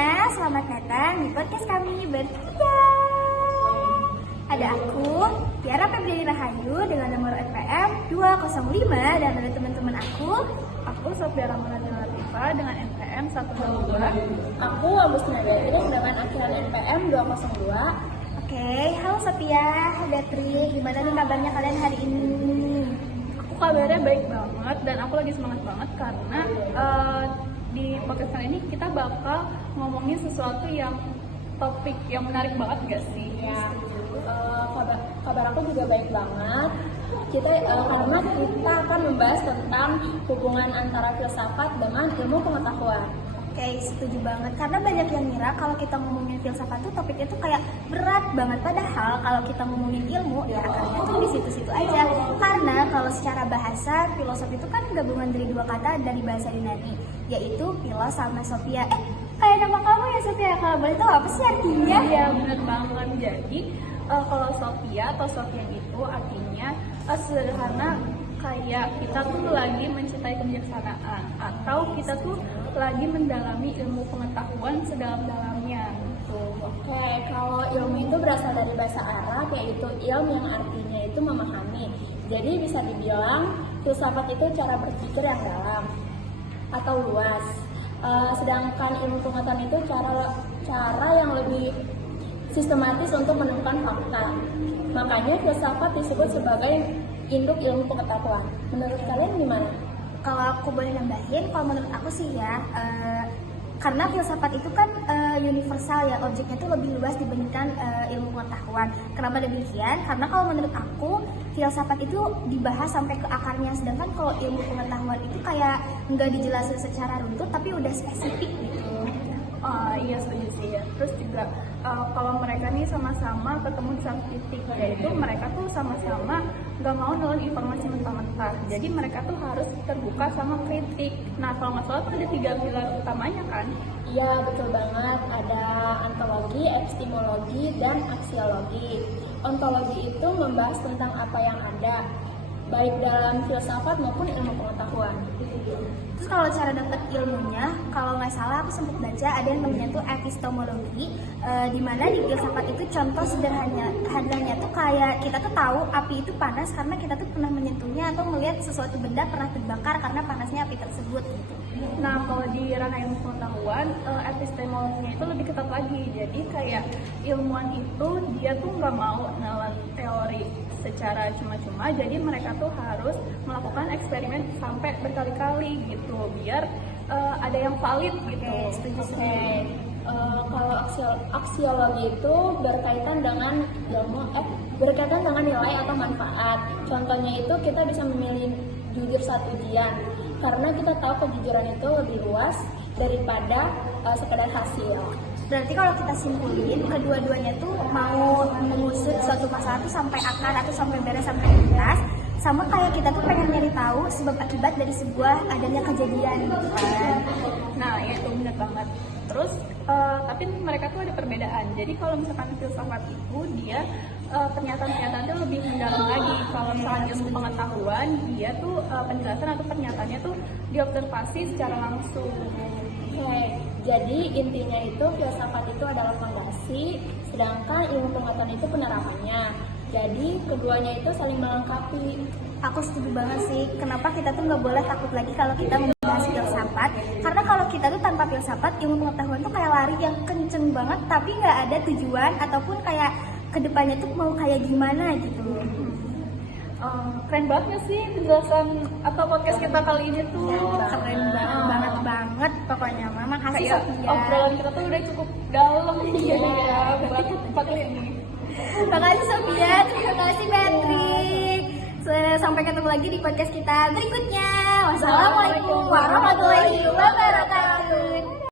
semuanya, selamat datang di podcast kami bertiga. Ada aku, Tiara Febriani Rahayu dengan nomor NPM 205 dan ada teman-teman Aku Sofia Ramadhani Latifah dengan NPM 102. Aku Agustina Beatrice dengan akhiran NPM 202. Oke, halo Sophia, Beatrice, gimana nih kabarnya kalian hari ini? Aku kabarnya baik banget dan aku lagi semangat banget karena di podcast kali ini kita bakal ngomongin sesuatu yang topik yang menarik banget gak sih? Ya, kabar aku juga baik banget. Karena kita akan membahas tentang hubungan antara filsafat dengan ilmu pengetahuan. Oke, setuju banget. Karena banyak yang ngira kalau kita ngomongin filsafat tuh topiknya tuh kayak berat banget. Padahal kalau kita ngomongin ilmu, ya akarnya tuh di situ-situ aja. Karena kalau secara bahasa, filosofi itu kan gabungan dari dua kata dari bahasa Yunani, yaitu philos sama sophia. Kayak nama kamu ya Sophia, kalau boleh tahu apa sih artinya? Iya, bener banget. Jadi kalau Sophia atau Sofian itu artinya sederhana kayak kita tuh lagi mencintai kebijaksanaan atau kita tuh lagi mendalami ilmu pengetahuan sedalam-dalamnya gitu. Oke, kalau ilmu itu berasal dari bahasa Arab, yaitu ilmu yang artinya itu memahami. Jadi bisa dibilang filsafat itu cara berpikir yang dalam atau luas. Sedangkan ilmu pengetahuan itu cara yang lebih sistematis untuk menemukan fakta. Makanya filsafat disebut sebagai induk ilmu pengetahuan. Menurut kalian gimana? Kalau aku boleh nambahin, kalau menurut aku sih ya, karena filsafat itu kan universal ya, objeknya itu lebih luas dibandingkan ilmu pengetahuan. Kenapa demikian? Karena kalau menurut aku, filsafat itu dibahas sampai ke akarnya, sedangkan kalau ilmu pengetahuan itu kayak nggak dijelasin secara runtut, tapi udah spesifik gitu. Iya setuju sih ya. Terus juga kalau mereka nih sama-sama ketemu di satu titik, yaitu mereka tuh sama-sama nggak mau nelan informasi mentah-mentah. Jadi mereka tuh harus terbuka sama kritik. Nah kalau nggak salah tuh ada 3 pilar utamanya kan? Iya betul banget. Ada ontologi, epistemologi, dan aksiologi. Ontologi itu membahas tentang apa yang ada, baik dalam filsafat maupun ilmu pengetahuan. Terus kalau cara dapat ilmunya, kalau nggak salah aku sempat baca ada yang namanya tuh epistemologi, di mana di filsafat itu contoh sederhananya tuh kayak kita tuh tahu api itu panas karena kita tuh pernah menyentuhnya atau melihat sesuatu benda pernah terbakar karena panasnya api tersebut gitu. Nah kalau di ranah ilmu pengetahuan, epistemologinya itu lebih ketat lagi. Jadi kayak ilmuwan itu dia tuh nggak mau nelan teori secara cuma-cuma, jadi mereka tuh harus melakukan eksperimen sampai berkali-kali gitu biar ada yang valid gitu. Oke. Kalau aksiologi itu berkaitan dengan nilai atau manfaat. Contohnya itu kita bisa memilih jujur saat ujian karena kita tahu kejujuran itu lebih luas daripada sekedar hasil. Berarti kalau kita simpulin, kedua-duanya tuh mau mengusut suatu masalah tuh sampai akar atau sampai beres sampai tuntas, sama kayak kita tuh pengen nyari tahu sebab akibat dari sebuah adanya kejadian gitu kan. Nah ya itu benar banget. Terus tapi mereka tuh ada perbedaan. Jadi kalau misalkan filsafat itu dia pernyataan-pernyataan itu lebih mendalam lagi. Kalau misalkan ilmu pengetahuan dia tuh penjelasan atau pernyataannya tuh diobservasi secara langsung. Oke, jadi intinya itu filsafat itu adalah fondasi, sedangkan ilmu pengetahuan itu penerapannya. Jadi keduanya itu saling melengkapi. Aku setuju banget sih, kenapa kita tuh nggak boleh takut lagi kalau kita membahas filsafat. Karena kalau kita tuh tanpa filsafat, ilmu pengetahuan tuh kayak lari yang kenceng banget, tapi nggak ada tujuan ataupun kayak kedepannya tuh mau kayak gimana gitu. Keren banget sih penjelasan atau podcast kita kali ini tuh. Keren banget pokoknya. Mama kasih Kayak Sophia. obrolan kita tuh udah cukup dalam ya. Berarti kita kali ini. Terima kasih Sophia, terima kasih Patrick. Sampai ketemu lagi di podcast kita berikutnya. Wassalamualaikum warahmatullahi wabarakatuh.